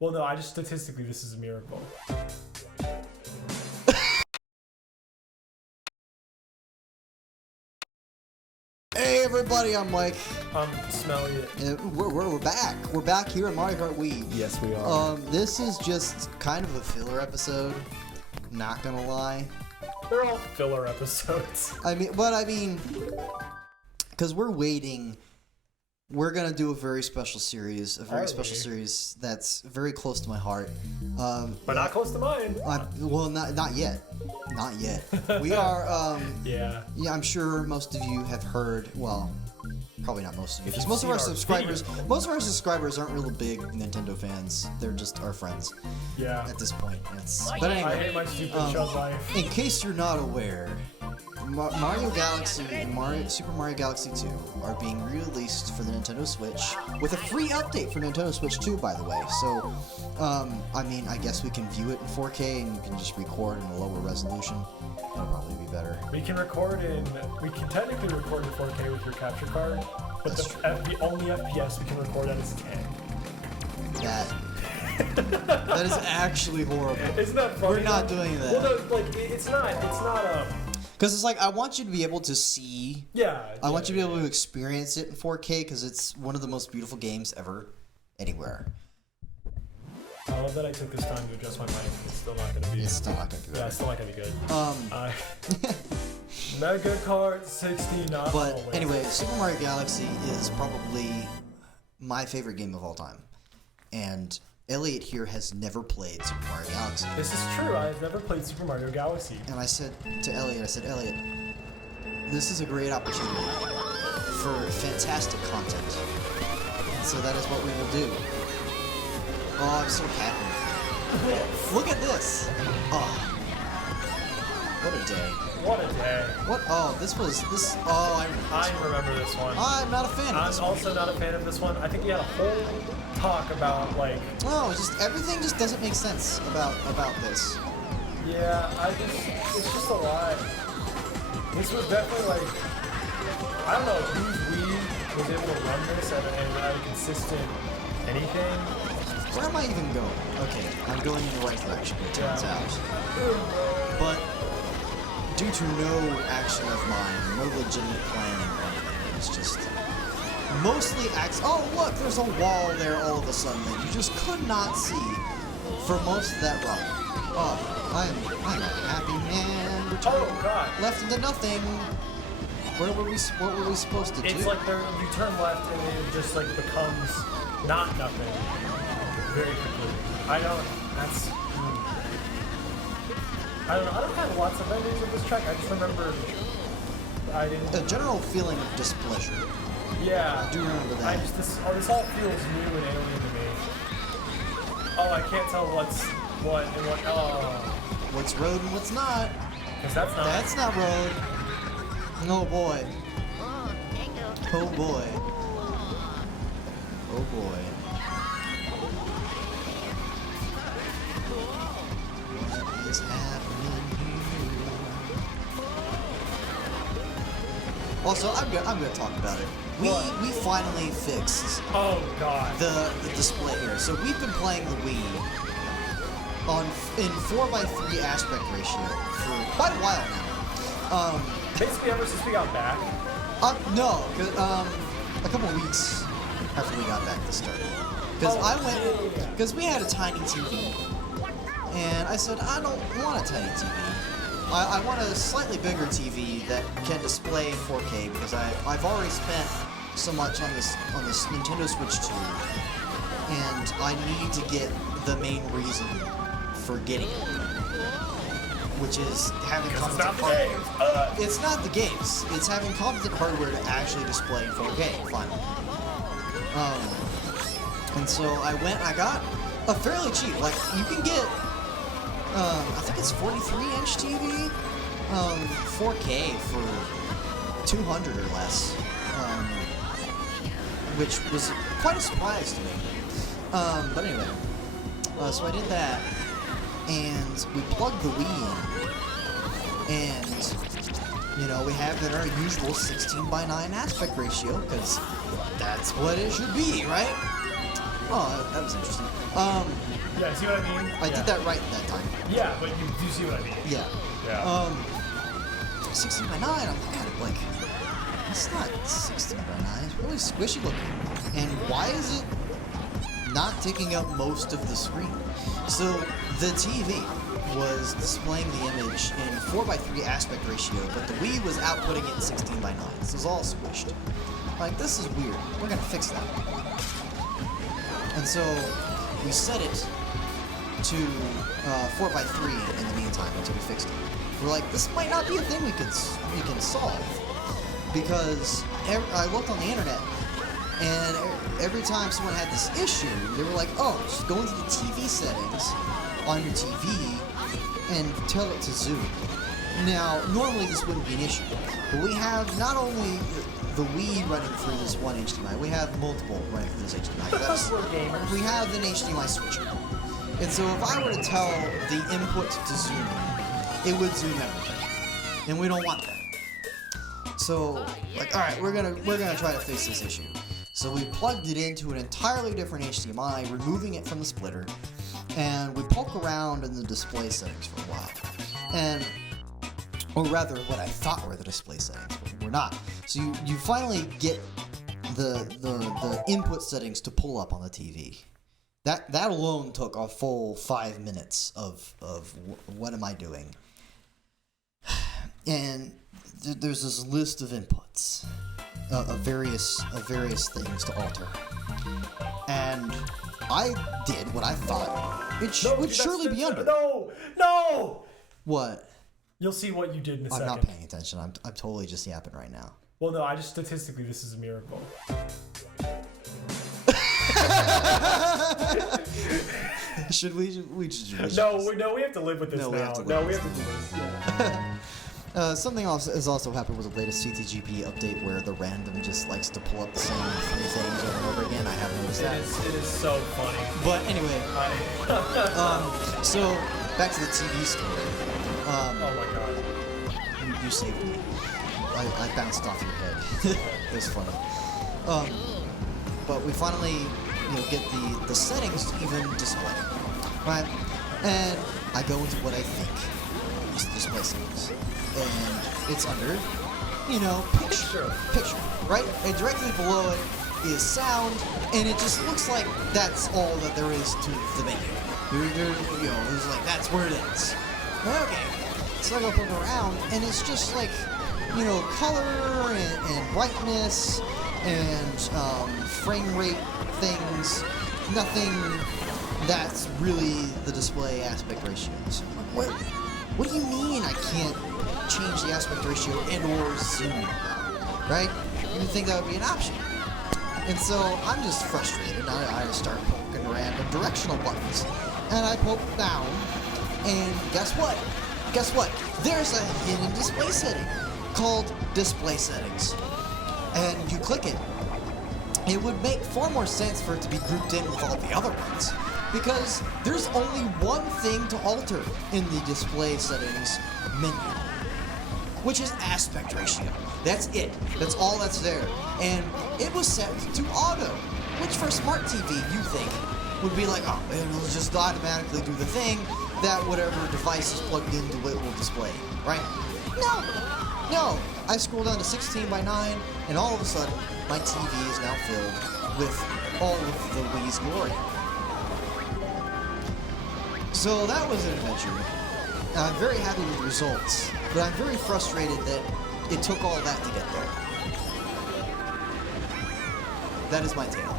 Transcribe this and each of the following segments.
Well, no, I just statistically, this is a miracle. Hey everybody, I'm Mike. I'm Smelly. We're back. We're back here at Mario Kart Wii. Yes, we are. This is just kind of a filler episode. Not gonna lie. They're all filler episodes. I mean, because we're waiting. We're gonna do a very special series, series that's very close to my heart. But not close to mine. Well, not yet. Not yet. We are. Yeah. Yeah, I'm sure most of you have heard. Well, probably not most of you, because most of our subscribers aren't real big Nintendo fans. They're just our friends. Yeah. At this point, but anyway, I hate my stupid chub life. In case you're not aware, Mario Galaxy and Super Mario Galaxy 2 are being re-released for the Nintendo Switch with a free update for Nintendo Switch 2, by the way. So, I mean, I guess we can view it in 4K and you can just record in a lower resolution. That'll probably be better. We can technically record in 4K with your capture card, but the only FPS we can record at is 10. That is actually horrible. Isn't that funny? We're not doing that. Well, no, like it's not. Because it's like, I want you to be able to see. Yeah. I want you to be able to experience it in 4K because it's one of the most beautiful games ever, anywhere. I love that I took this time to adjust my mic. It's still not going to be. It's still not going to be good. Yeah, it's still not going to be good. Mega Kart 60, not But always. anyway, Super Mario Galaxy is probably my favorite game of all time, and Elliot here has never played Super Mario Galaxy. This is true. I've never played Super Mario Galaxy. And I said to Elliot, Elliot, this is a great opportunity for fantastic content. And so that is what we will do. Oh, I'm so happy. Look at this. Oh. What a day. What a day. What? Oh, I remember this one. I'm not a fan of this one. I'm also not a fan of this one. I think we had a whole talk about, like... No, everything just doesn't make sense about this. Yeah, it's just a lot. This was definitely like, I don't know whose Wii was able to run this at a consistent anything. Where am I even going? Okay, I'm going in the right direction, it turns out. But due to no action of mine, no legitimate planning or anything, it's just mostly oh look, there's a wall there all of a sudden that you just could not see for most of that run. Oh, I'm a happy man. Return left into nothing. What were we supposed to do? It's like you turn left and it just like becomes not nothing very quickly. I don't have lots of endings of this track. I just remember a general feeling of displeasure. Yeah. I do remember that. This all feels new and alien to me. Oh, I can't tell what's what and what. Oh. What's road and what's not. Because that's not road. Oh boy. Oh boy. Oh boy. What is happening here? Also, I'm gonna talk about it. We finally fixed the display here. So we've been playing the Wii in 4:3 aspect ratio for quite a while now. Basically ever since we got back. No, a couple weeks after we got back to start. Because we had a tiny TV, and I said I don't want a tiny TV. I want a slightly bigger TV that can display 4K because I've already spent so much on this Nintendo Switch 2, and I need to get the main reason for getting it, which is having competent hardware. It's not the games. It's having competent hardware to actually display 4K finally. And so I got a fairly cheap. Like you can get. I think it's 43-inch TV, 4K for 200 or less, which was quite a surprise to me. But anyway, so I did that, and we plugged the Wii in, and we have our usual 16:9 aspect ratio because that's what it should be, right? Oh, that was interesting. Yeah, see what I mean? I did that right that time. Yeah, but you do see what I mean. Yeah. Yeah. 16 by 9, I'm looking at it like, it's not 16 by 9, it's really squishy looking. And why is it not taking up most of the screen? So the TV was displaying the image in 4:3 aspect ratio, but the Wii was outputting it in 16 by 9. This was all squished. Like, this is weird. We're gonna fix that. And so we set it to 4:3 in the meantime until we fixed it. We're like, this might not be a thing we can solve, because I looked on the internet, and every time someone had this issue, they were like, oh, just go into the TV settings on your TV and tell it to zoom. Now, normally this wouldn't be an issue, but we have not only the Wii running through this one HDMI, we have multiple running through this HDMI. We're gamers. We have an HDMI switcher. And so if I were to tell the input to zoom, it would zoom everything. And we don't want that. So, like, alright, we're gonna try to fix this issue. So we plugged it into an entirely different HDMI, removing it from the splitter, and we poke around in the display settings for a while. And, or rather, what I thought were the display settings, but we're not. So you finally get the input settings to pull up on the TV. That alone took a full 5 minutes of what am I doing? And there's this list of inputs of various things to alter. And I did what I thought it would surely be under. No! What? You'll see what you did in a second. I'm not paying attention. I'm totally just yapping right now. Well, no, statistically, this is a miracle. Should we just No, we have to live with this now. We have to do this. Yeah. Something else has also happened with the latest CTGP update where the random just likes to pull up the same three things over and over again. I have noticed that. It is so funny. But anyway, so back to the TV story. Oh my god. You saved me. I bounced off your head. It was funny. But we finally, get the settings to even display, right? And I go into what I think is the display settings, and it's under, picture, right? And directly below it is sound, and it just looks like that's all that there is to the menu. It's like that's where it is. Okay, so I go poke around, and it's just like, color and brightness and frame rate things, nothing that's really the display aspect ratios. What do you mean I can't change the aspect ratio and or zoom, right? You would think that would be an option. And so I'm just frustrated. I start poking around the directional buttons, and I poke down, and guess what? There's a hidden display setting called display settings. And you click it, it would make far more sense for it to be grouped in with all the other ones, because there's only one thing to alter in the display settings menu, which is aspect ratio. That's it. That's all that's there. And it was set to auto, which for a smart TV you think would be like, oh, it'll just automatically do the thing that whatever device is plugged into it will display, right? No. I scroll down to 16 by 9, and all of a sudden, my TV is now filled with all of the Wii's glory. So that was an adventure. I'm very happy with the results, but I'm very frustrated that it took all that to get there. That is my tale.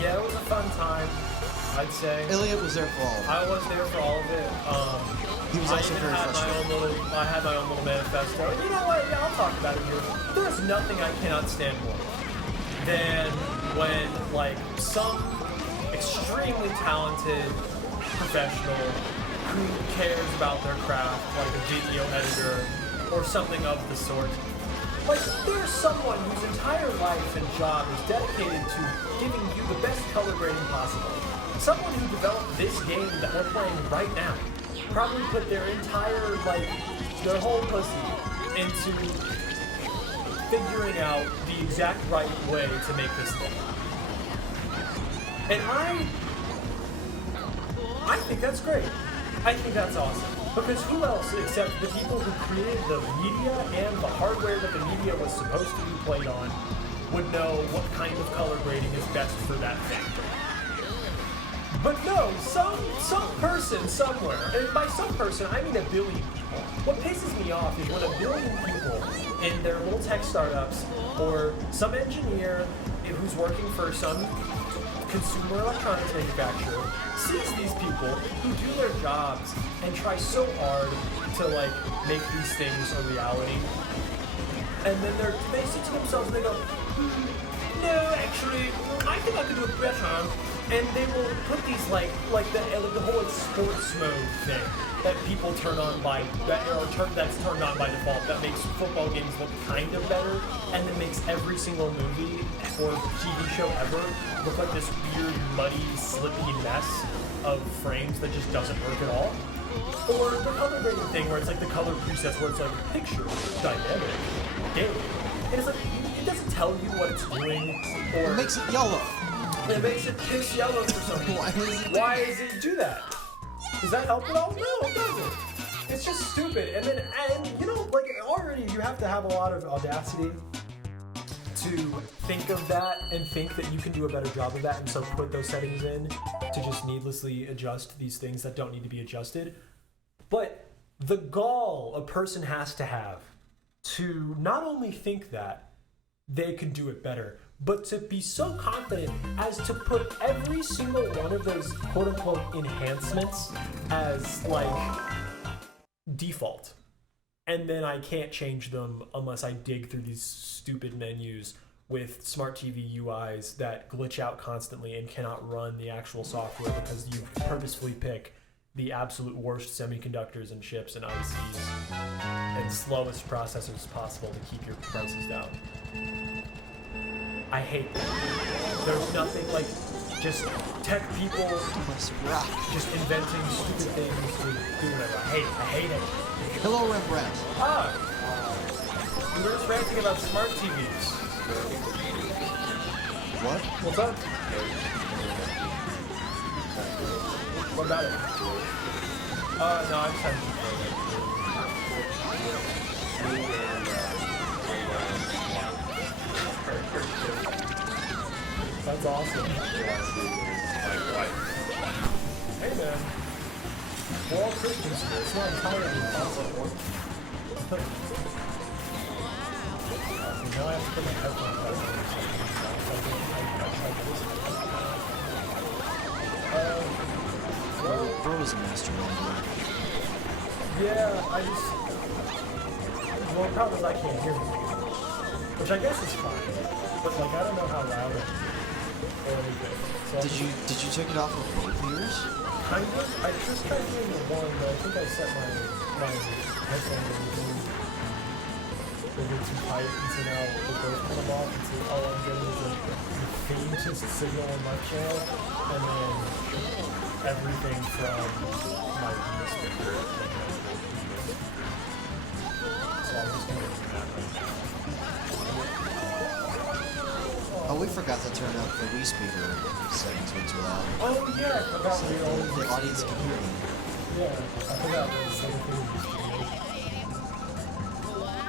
Yeah, it was a fun time, I'd say. Elliot was there for all of it. I was there for all of it. He was also very frustrated. I had my own little manifesto. And you know what? Yeah, I'll talk about it here. There's nothing I cannot stand more than when, some extremely talented professional who cares about their craft, like a video editor or something of the sort. There's someone whose entire life and job is dedicated to giving you the best color grading possible. Someone who developed this game that we're playing right now probably put their entire, their whole pussy into figuring out the exact right way to make this look. And I think that's great. I think that's awesome. Because who else except the people who created the media and the hardware that the media was supposed to be played on would know what kind of color grading is best for that thing. But no, some person somewhere, and by some person I mean a billion people. What pisses me off is when a billion people in their little tech startups or some engineer who's working for some consumer electronics manufacturer sees these people who do their jobs and try so hard to like make these things a reality, and then they sit to themselves and they go, no, actually, I think I could do it better. And they will put these like the whole sports mode thing that people turn on that's turned on by default, that makes football games look kind of better, and then makes every single movie or TV show ever look like this weird, muddy, slippy mess of frames that just doesn't work at all. Or the color grading thing where it's like the color presets where it's like picture, dynamic, game. And it's like, it doesn't tell you what it's doing, or It makes it yellow. It makes it piss yellow for some reason. Why does it do that? Does that help at all? No, it doesn't. It's just stupid. And you know, like already you have to have a lot of audacity to think of that and think that you can do a better job of that, and so put those settings in to just needlessly adjust these things that don't need to be adjusted. But the gall a person has to have to not only think that they can do it better, but to be so confident as to put every single one of those quote-unquote enhancements as like default. And then I can't change them unless I dig through these stupid menus with smart TV UIs that glitch out constantly and cannot run the actual software because you purposefully pick the absolute worst semiconductors and chips and ICs and slowest processors possible to keep your prices down. I hate that. There's nothing like just tech people just inventing stupid things to do whatever. I hate it. Hello, Rembrandt. We were just ranting about smart TVs. What? What's up? What about it? No, I just had That's awesome. Hey man, we're all Christians here. It's not entirely impossible. Now I have to put my headphones back on. Bro is a master member. Yeah, well, the problem is I can't hear anything, which I guess is fine, but like I don't know how loud it is or anything. So Did you take it off with both ears? Kind of. I just tried doing the one, but I think I set my headphone a bit too tight, and so now they're both kind of off, and so all I'm getting is like the faintest signal on my channel, and then everything from my Wii speaker. So I'm just gonna do that right now. Oh, we forgot to turn up the Wii speaker settings way too loud. Oh yeah, I forgot So we always the audience can hear them. Yeah, I forgot that was something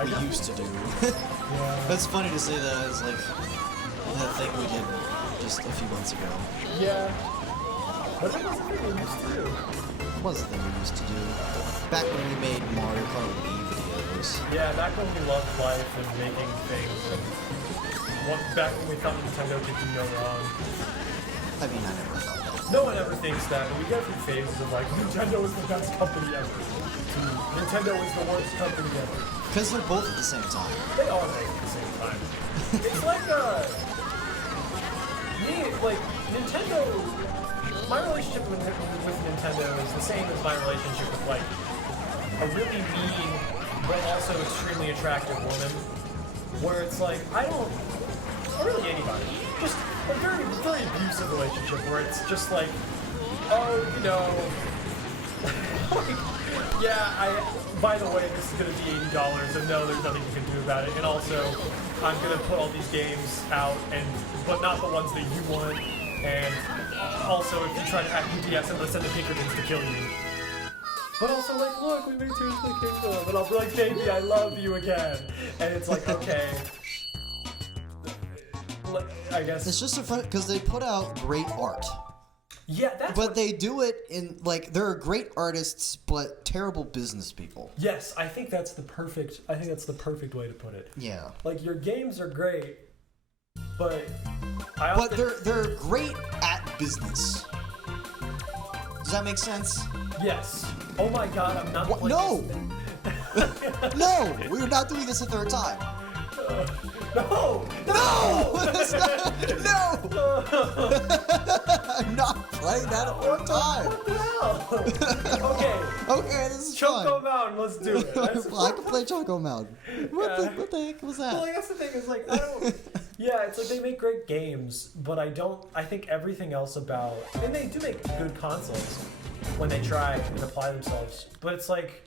We used to do. Yeah. That's funny to say that as like that thing we did just a few months ago. Yeah. But that was a thing we used to do. It was the thing we used to do. Back when we made Mario Kart Wii videos. Yeah, back when we loved life and making things, and back when we thought Nintendo could do no wrong. I mean, I never thought that. No one ever thinks that, but we go through phases of like, Nintendo is the best company ever, to Nintendo is the worst company ever. Because they're both at the same time. They are right at the same time. It's like, Nintendo, my relationship with Nintendo is the same as my relationship with, like, a really mean, but also extremely attractive woman, where it's like, or really anybody, just a very, very abusive relationship where it's just like, oh, you know, Yeah, by the way, this is gonna be $80, and no, there's nothing you can do about it. And also, I'm gonna put all these games out, but not the ones that you want. And also, if you try to hack UPS, I'm gonna send the Pinkertons to kill you. But also, like, look, we made Tears of the Kingdom, and I'll be like, baby, I love you again. And it's like, okay. I guess It's just a fun because they put out great art. Yeah, that's. But they do it in like they're great artists, but terrible business people. Yes, I think that's the perfect. I think that's the perfect way to put it. Yeah. Like your games are great, but they're great at business. Does that make sense? Yes. Oh my God, I'm not. What? No. No, we're not doing this a third time. No! No! No! I'm not playing that a third time. What the hell? Okay. Okay, this is Choco fun. Mountain, let's do it. I can play Choco Mountain. What the heck was that? Well, I guess the thing is, like, I don't... Yeah, it's like they make great games, but I think everything else about... And they do make good consoles when they try and apply themselves, but it's like...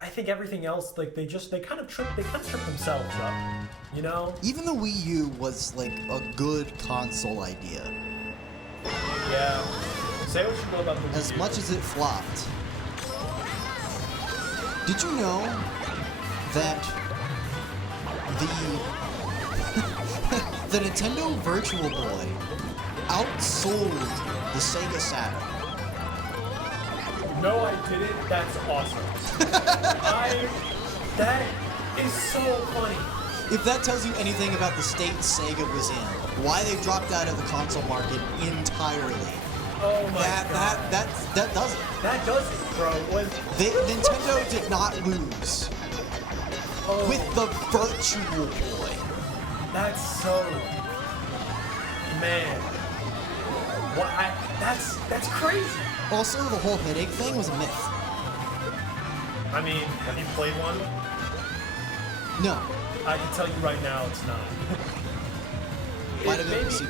I think everything else, like, they kind of trip themselves up, you know? Even the Wii U was, like, a good console idea. Yeah. Say what you know about the Wii U. As much as it flopped. Did you know that the Nintendo Virtual Boy outsold the Sega Saturn? No, I didn't. That's awesome. That is so funny. If that tells you anything about the state Sega was in, why they dropped out of the console market entirely. Oh my God. That does it. That does it, bro. Nintendo did not lose with the Virtual Boy. That's so... Man. That's crazy. Also, the whole headache thing was a myth. I mean, have you played one? No. I can tell you right now, it's not.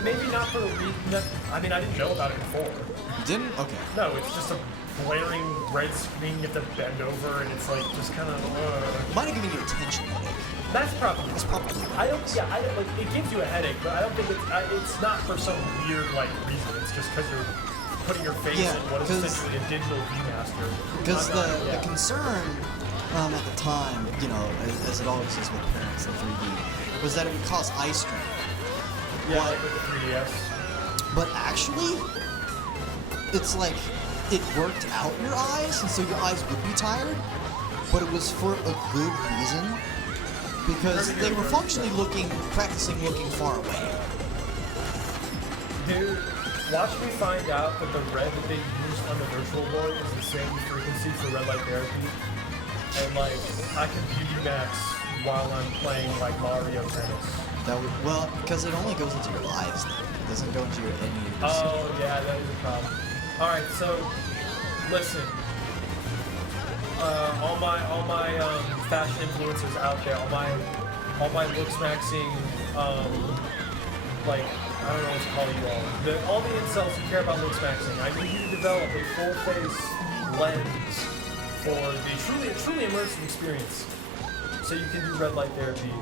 Maybe not for a reason. I mean, I didn't know about it before. Didn't? Okay. No, it's just a blaring red screen. You have to bend over, and it's like just kind of. Might have given you a tension headache. That's probably. That's probably. I don't like. It gives you a headache, but I don't think it's not for some weird like reason. It's just because you're putting your face in what is essentially a digital remaster. Because the concern at the time, you know, as it always is with parents in 3D, was that it would cause eye strain. Yeah, like with the 3DS. But actually, it's like it worked out your eyes, and so your eyes would be tired, but it was for a good reason, because they were functionally practicing looking far away. Dude, watch me find out that the red that they used on the Virtual Boy is the same frequency for red light therapy, and like I can beauty max while I'm playing like Mario Tennis. Well, because it only goes into your eyes, though. It doesn't go into any of your Oh, yeah, that is a problem. Alright, so, listen. All my fashion influencers out there, all my looks maxing, like, I don't know what to call you all. All the incels who care about looks maxing, I need you to develop a full face lens for the truly immersive experience. So you can do red light therapy.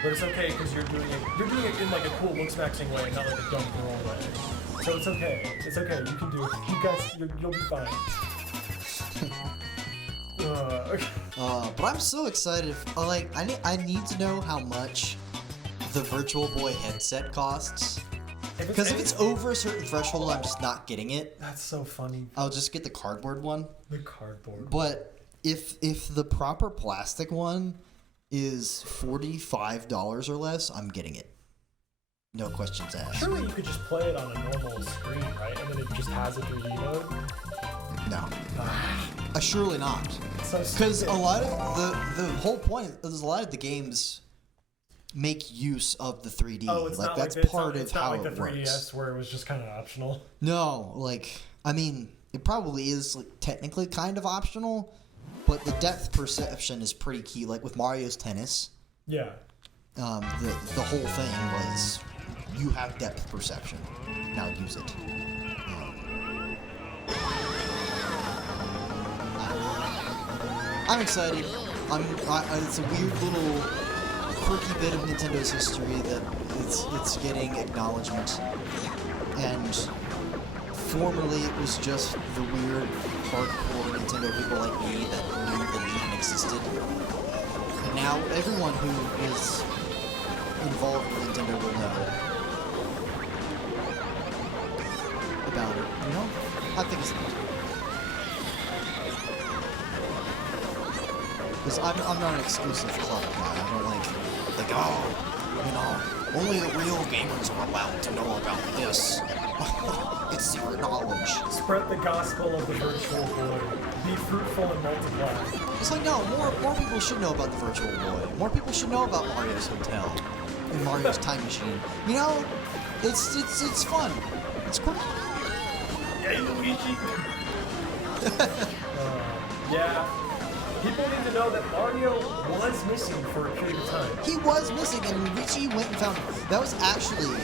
But it's okay because you're doing it in like a cool looks maxing way, not like a dumb girl way. So it's okay. It's okay. You can do it. You guys, you'll be fine. But I'm so excited. I need to know how much the Virtual Boy headset costs. Because if it's over a certain threshold, I'm just not getting it. That's so funny. I'll just get the cardboard one. The cardboard. But if the proper plastic one is $45 or less, I'm getting it. No questions asked. Surely you could just play it on a normal screen, right? And then it just has a 3D mode? No. Surely not. Because a lot of the whole point is a lot of the games make use of the 3D. Oh, it's like not that's like part it's of how not like it the 3DS works. where it was just kind of optional. No, I mean, it probably is technically kind of optional. But the depth perception is pretty key. Like with Mario's Tennis, yeah. The whole thing was you have depth perception. Now use it. I'm excited. It's a weird little quirky bit of Nintendo's history that it's getting acknowledgement. And formerly it was just the weird, hardcore Nintendo people like me that knew the meme existed. And now everyone who is involved with Nintendo will know about it, you know? I think it's neat. Because I'm not an exclusive club guy. I don't like, oh, you know, only the real gamers are allowed to know about this. It's secret knowledge. Spread the gospel of the Virtual Boy. Be fruitful and multiply. It's like, no, more people should know about the Virtual Boy. More people should know about Mario's Hotel and Mario's Time Machine. You know, it's fun. It's cool. Hey, Luigi. Yeah. People need to know that Mario was missing for a period of time. He was missing, and Luigi went and found him. That was actually,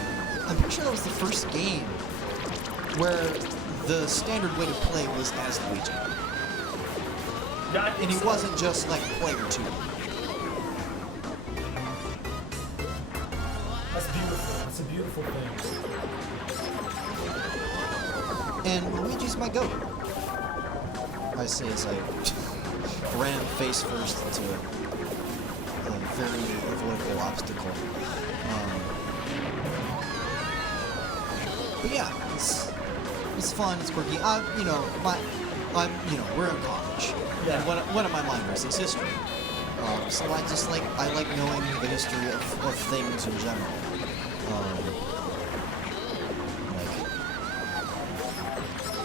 I'm pretty sure that was the first game where the standard way to play was as Luigi. Yeah, and he wasn't just like player 2. That's beautiful. It's a beautiful thing. And Luigi's my goat. I say as I ran face first into a very avoidable obstacle. But yeah, it's fun. It's quirky. We're in college, yeah. and one of my minors is history. So I like knowing the history of things in general.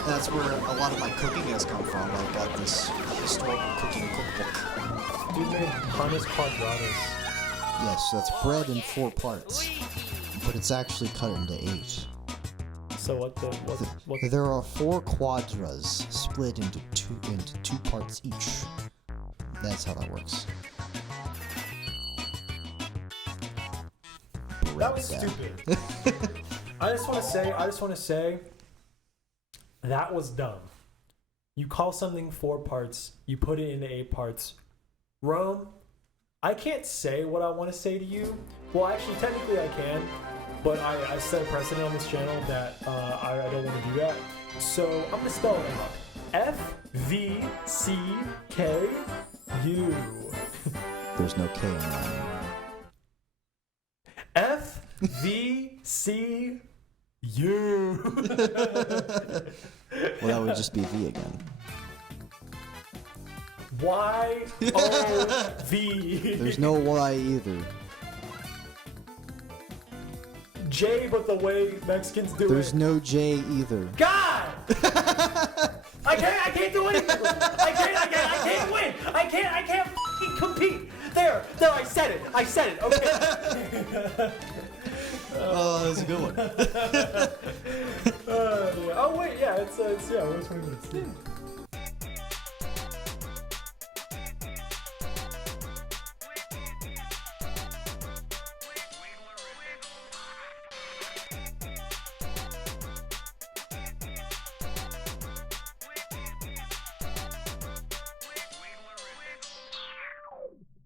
That's where a lot of my cooking has come from. I've got this historical cooking cookbook. Dude made panes quadradas. Yes, that's bread in 4 parts, but it's actually cut into 8. So what? There are 4 quadras split into two parts each. That's how that works. That was stupid. I just want to say. That was dumb. You call something 4 parts, you put it into 8 parts. Rome, I can't say what I want to say to you. Well, actually, technically I can, but I set a precedent on this channel that I don't want to do that. So I'm going to spell it out. F-V-C-K-U. There's no K in that. F-V-C-U. Well, that would just be V again. Y-O-V. There's no Y either. J, but the way Mexicans do There's it. no J either. God! I can't do anything. I can't win. I can't fucking compete. There, I said it, okay? Oh, that's a good one. Yeah. Oh wait, yeah, it's we're 20 minutes.